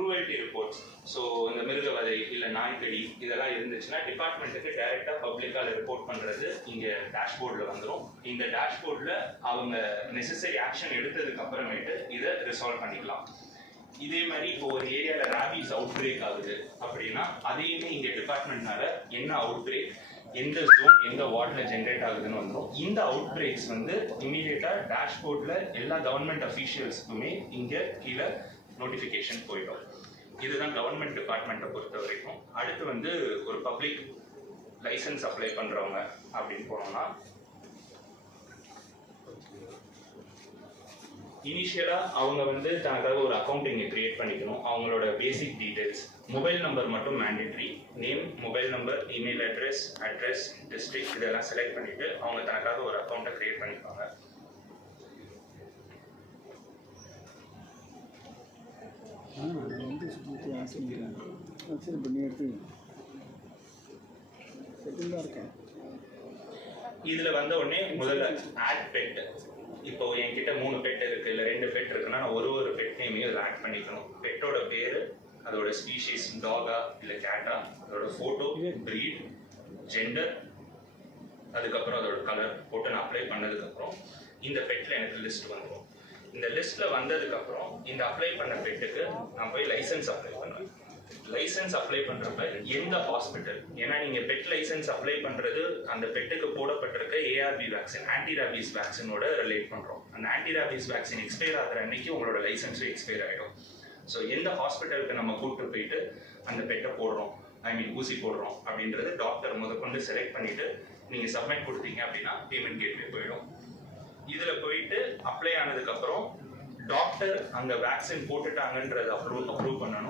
Cruelty reports, so இந்த மிருகவதை இல்லை நாய்க்கடி இதெல்லாம் இருந்துச்சுன்னா டிபார்ட்மெண்ட்டுக்கு டைரெக்டாக பப்ளிக்கால் ரிப்போர்ட் பண்ணுறது இங்கே டேஷ்போர்டில் வந்துடும். இந்த டேஷ்போர்டில் அவங்க நெசசரி ஆக்ஷன் எடுத்ததுக்கு அப்புறமேட்டு இதை ரிசால்வ் பண்ணிக்கலாம். இதே மாதிரி இப்போ ஒரு ஏரியாவில் ராபிஸ் அவுட் பிரேக் ஆகுது அப்படின்னா அதையுமே இங்கே டிபார்ட்மெண்ட்னால என்ன அவுட் பிரேக், எந்த ஜோன், எந்த வார்டில் ஜென்ரேட் ஆகுதுன்னு வந்துடும். இந்த அவுட் பிரேக்ஸ் வந்து இமீடியட்டாக டேஷ்போர்டில் எல்லா கவர்மெண்ட் அஃபீஷியல்ஸ்க்குமே இங்கே கீழே நோட்டிஃபிகேஷன் போயிடும். இதுதான் கவர்மெண்ட் டிபார்ட்மெண்ட்டை பொறுத்த வரைக்கும். அடுத்து வந்து ஒரு பப்ளிக் லைசன்ஸ் அப்ளை பண்ணுறவங்க அப்படின்னு போனோம்னா, இனிஷியலாக அவங்க வந்து தனக்காக ஒரு அக்கௌண்ட் இங்கே கிரியேட் பண்ணிக்கணும். அவங்களோட பேசிக் டீட்டெயில்ஸ், மொபைல் நம்பர் மட்டும் mandatory, name, mobile number, email address, district இதெல்லாம் செலக்ட் பண்ணிவிட்டு அவங்க தனக்காக ஒரு அக்கௌண்ட்டை கிரியேட் பண்ணிப்பாங்க. இதில் வந்த உடனே முதல்ல ஆட் பெட். இப்போ என்கிட்ட 3 பெட் இருக்குது இல்லை 2 பெட் இருக்குன்னா நான் ஒரு பெட் நேமையும் இதில் ஆட் பண்ணிக்கணும். பெட்டோட பேர், அதோட ஸ்பீஷீஸ், டாகா இல்லை கேட்டா, அதோட ஃபோட்டோ, ப்ரீட், ஜெண்டர், அதுக்கப்புறம் அதோட கலர் போட்டு நான் அப்ளை பண்ணதுக்கப்புறம் இந்த பெட்டில் எனக்கு லிஸ்ட் வந்துடும். இந்த லிஸ்ட்டில் வந்ததுக்கப்புறம் இந்த அப்ளை பண்ண பெட்டுக்கு நான் போய் லைசன்ஸ் அப்ளை பண்ணுவேன். லைசன்ஸ் அப்ளை பண்ணுறப்ப எந்த ஹாஸ்பிட்டல், ஏன்னா நீங்கள் பெட் லைசன்ஸ் அப்ளை பண்ணுறது அந்த பெட்டுக்கு போடப்பட்டிருக்க ஏஆர்வி வேக்சின், ஆன்டி ராபிஸ் வேக்சினோட ரிலேட் பண்ணுறோம். அந்த ஆன்டி ராபிஸ் வேக்சின் எக்ஸ்பயர் ஆகிற அன்னைக்கு உங்களோட லைசன்ஸும் எக்ஸ்பயர் ஆகிடும். ஸோ எந்த ஹாஸ்பிட்டலுக்கு நம்ம கூப்பிட்டு போயிட்டு அந்த பெட்டை போடுறோம், ஊசி போடுறோம் அப்படின்றது டாக்டர் முதற்கொண்டு செலக்ட் பண்ணிவிட்டு நீங்கள் சப்மிட் கொடுத்தீங்க அப்படின்னா பேமெண்ட் கேட்வே போயிடும். இதில் போயிட்டு அப்ளை ஆனதுக்கப்புறம் டாக்டர் அங்கே வேக்சின் போட்டுட்டாங்கன்றதை அப்ரூவ் பண்ணணும்.